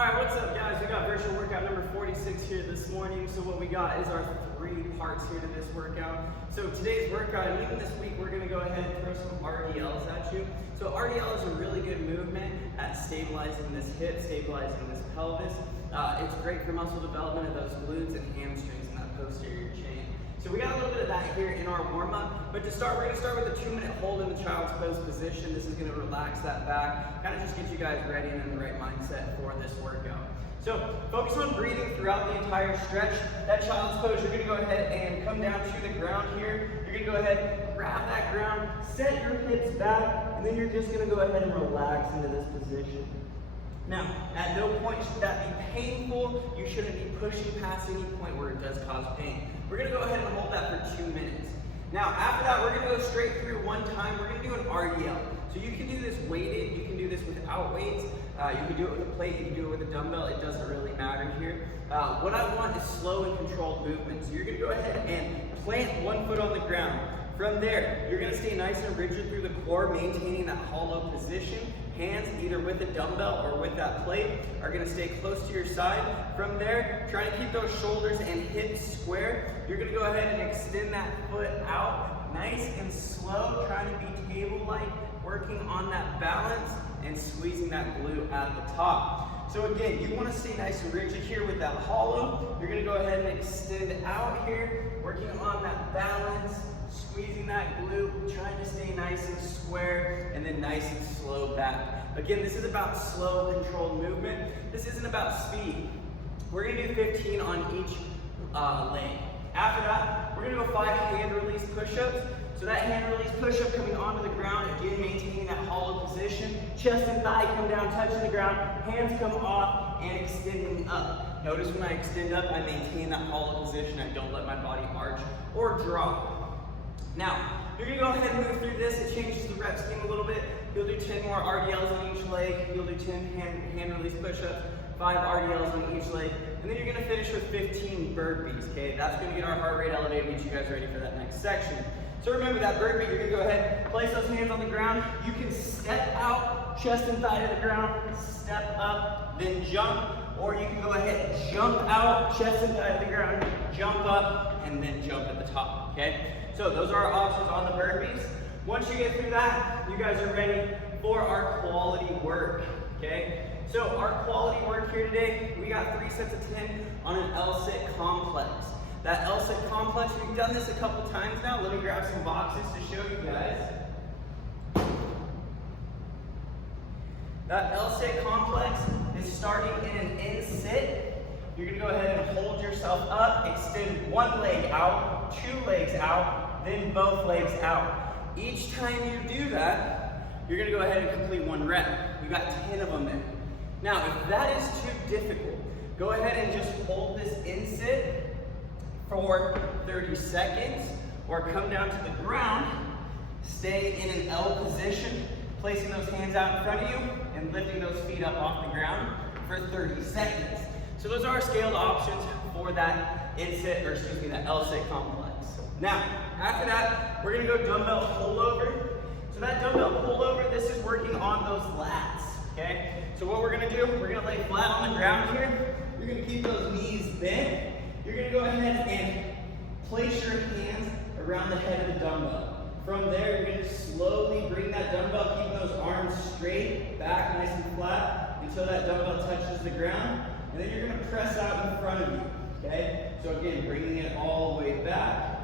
Alright, what's up guys? We got virtual workout number 46 here this morning. So what we got is our 3 parts here to this workout. So today's workout, and even this week, we're going to go ahead and throw some RDLs at you. So RDL is a really good movement at stabilizing this hip, stabilizing this pelvis. It's great for muscle development of those glutes and hamstrings and that posterior chain. So we got a little bit of that here in our warm-up, but to start, we're going to start with a 2-minute hold in the child's pose position. This is going to relax that back, kind of just get you guys ready and in the right mindset for this workout. So focus on breathing throughout the entire stretch. That child's pose, you're going to go ahead and come down to the ground here. You're going to go ahead, grab that ground, set your hips back, and then you're just going to go ahead and relax into this position. Now, at no point should that be painful. You shouldn't be pushing past any point where it does cause pain. We're going to go ahead and hold that for 2 minutes. Now, after that, we're going to go straight through one time. We're going to do an RDL. So you can do this weighted. You can do this without weights. You can do it with a plate. You can do it with a dumbbell. It doesn't really matter here. What I want is slow and controlled movement. So you're going to go ahead and plant one foot on the ground. From there, you're going to stay nice and rigid through the core, maintaining that hollow position. Hands, either with a dumbbell or with that plate, are going to stay close to your side. From there, trying to keep those shoulders and hips square. You're going to go ahead and extend that foot out, nice and slow, trying to be table-like, working on that balance and squeezing that glute at the top. So again, you want to stay nice and rigid here with that hollow. You're going to go ahead and extend out here, working on that balance, squeezing that glute, trying to stay nice and square, and then nice and slow back. Again, this is about slow, controlled movement. This isn't about speed. We're going to do 15 on each leg. After that, we're going to go 5 hand release push-ups. So that hand release push-up coming onto the ground, again maintaining that hollow position. Chest and thigh come down, touching the ground. Hands come off and extending up. Notice when I extend up, I maintain that hollow position. I don't let my body arch or drop. Now, you're going to go ahead and move through this. It changes the rep scheme a little bit. You'll do 10 more RDLs on each leg. You'll do 10 hand release push-ups, 5 RDLs on each leg, and then you're going to finish with 15 burpees, okay? That's going to get our heart rate elevated, get you guys ready for that next section. So remember that burpee, you're going to go ahead, place those hands on the ground. You can step out, chest and thigh to the ground, step up, then jump, or you can go ahead, jump out, chest and thigh to the ground, jump up, and then jump at the top, okay? So those are our options on the burpees. Once you get through that, you guys are ready for our quality work, okay? So our quality work here today, we got 3 sets of 10 on an L-sit complex. That L-sit complex, we've done this a couple times now. Let me grab some boxes to show you guys. That L-sit complex is starting in an in-sit. You're going to go ahead and hold yourself up, extend one leg out, 2 legs out, then both legs out. Each time you do that, you're going to go ahead and complete 1 rep. We got 10 of them in. Now, if that is too difficult, go ahead and just hold this in-sit for 30 seconds, or come down to the ground, stay in an L position, placing those hands out in front of you, and lifting those feet up off the ground for 30 seconds. So those are our scaled options for that in-sit, or excuse me, that L-sit complex. Now, after that, we're going to go dumbbell pullover. So that dumbbell pullover, this is working on those lats, okay? So what we're going to do, we're going to lay flat on the ground here. You're going to keep those knees bent. You're going to go ahead and place your hands around the head of the dumbbell. From there, you're going to slowly bring that dumbbell, keeping those arms straight, back nice and flat, until that dumbbell touches the ground. And then you're going to press out in front of you, okay? So again, bringing it all the way back,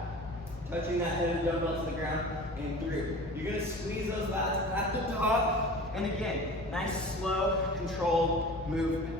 touching that head of the dumbbell to the ground, and through. You're going to squeeze those lats at the top, and again, nice, slow, controlled movement.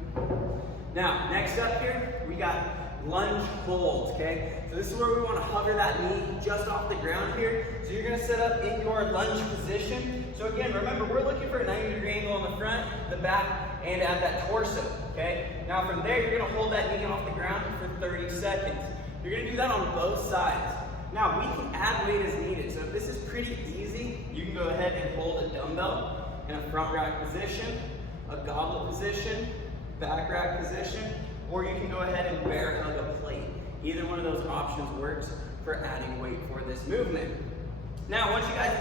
Now, next up here, we got lunge holds, okay? So this is where we want to hover that knee just off the ground here. So you're going to set up in your lunge position. So again, remember, we're looking for a 90-degree angle on the front, the back, and at that torso, okay? Now from there, you're going to hold that knee off the ground for 30 seconds. You're going to do that on both sides. Now, we can add weight as needed. So if this is pretty easy, you can go ahead and hold a dumbbell in a front rack position, a goblet position, back rack position, or you can go ahead and bear hug a plate. Either one of those options works for adding weight for this movement. Now, once you guys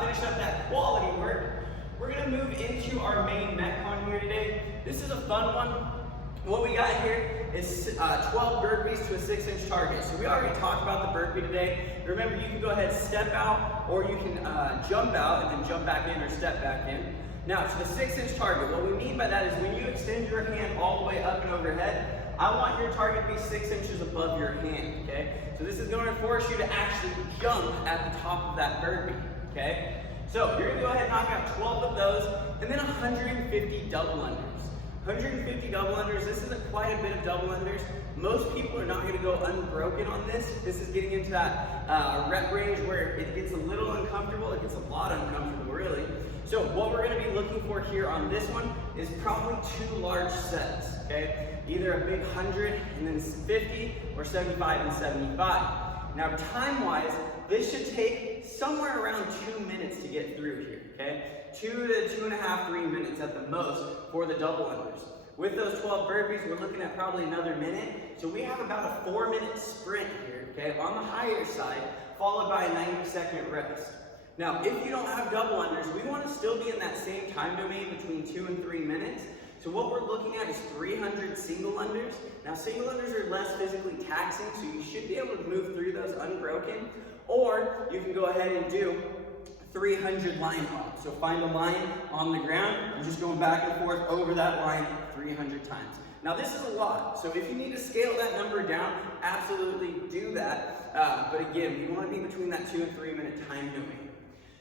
finish up that quality work, we're going to move into our main Metcon on here today. This is a fun one. What we got here is 12 burpees to a 6-inch target. So we already talked about the burpee today. Remember, you can go ahead and step out, or you can jump out and then jump back in or step back in. Now, to the 6-inch target, what we mean by that is when you extend your hand all the way up and overhead, I want your target to be 6 inches above your hand, okay? So this is going to force you to actually jump at the top of that burpee, okay? So you're going to go ahead and knock out 12 of those, and then 150 double unders. 150 double unders, this isn't quite a bit of double unders. Most people are not going to go unbroken on this. This is getting into that rep range where it gets a little uncomfortable. It gets a lot uncomfortable, really. So what we're going to be looking for here on this one is probably 2 large sets, okay? Either a big 100 and then 50, or 75 and 75. Now time-wise, this should take somewhere around 2 minutes to get through here, okay? 2 to 2.5, 3 minutes at the most for the double unders. With those 12 burpees, we're looking at probably another minute. So we have about a 4-minute sprint here, okay, on the higher side, followed by a 90-second rest. Now, if you don't have double unders, we want to still be in that same time domain between 2 and 3 minutes. So what we're looking at is 300 single unders. Now, single unders are less physically taxing, so you should be able to move through those unbroken. Or you can go ahead and do 300 line hops. So find a line on the ground and just going back and forth over that line 300 times. Now this is a lot, so if you need to scale that number down, absolutely do that. But again, you want to be between that 2 and 3 minute time domain.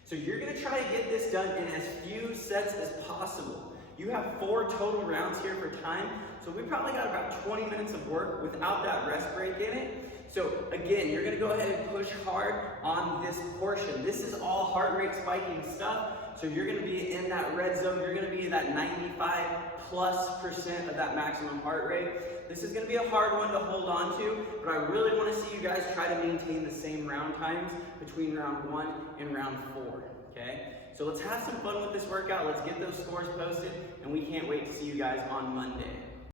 So you're going to try to get this done in as few sets as possible. You have 4 total rounds here for time, so we probably got about 20 minutes of work without that rest break in it. So again, you're going to go ahead and push hard on this portion. This is all heart rate spiking stuff, so you're going to be in that red zone. You're going to be in that 95+% of that maximum heart rate. This is going to be a hard one to hold on to, but I really want to see you guys try to maintain the same round times between round 1 and round 4, okay? So let's have some fun with this workout. Let's get those scores posted, and we can't wait to see you guys on Monday.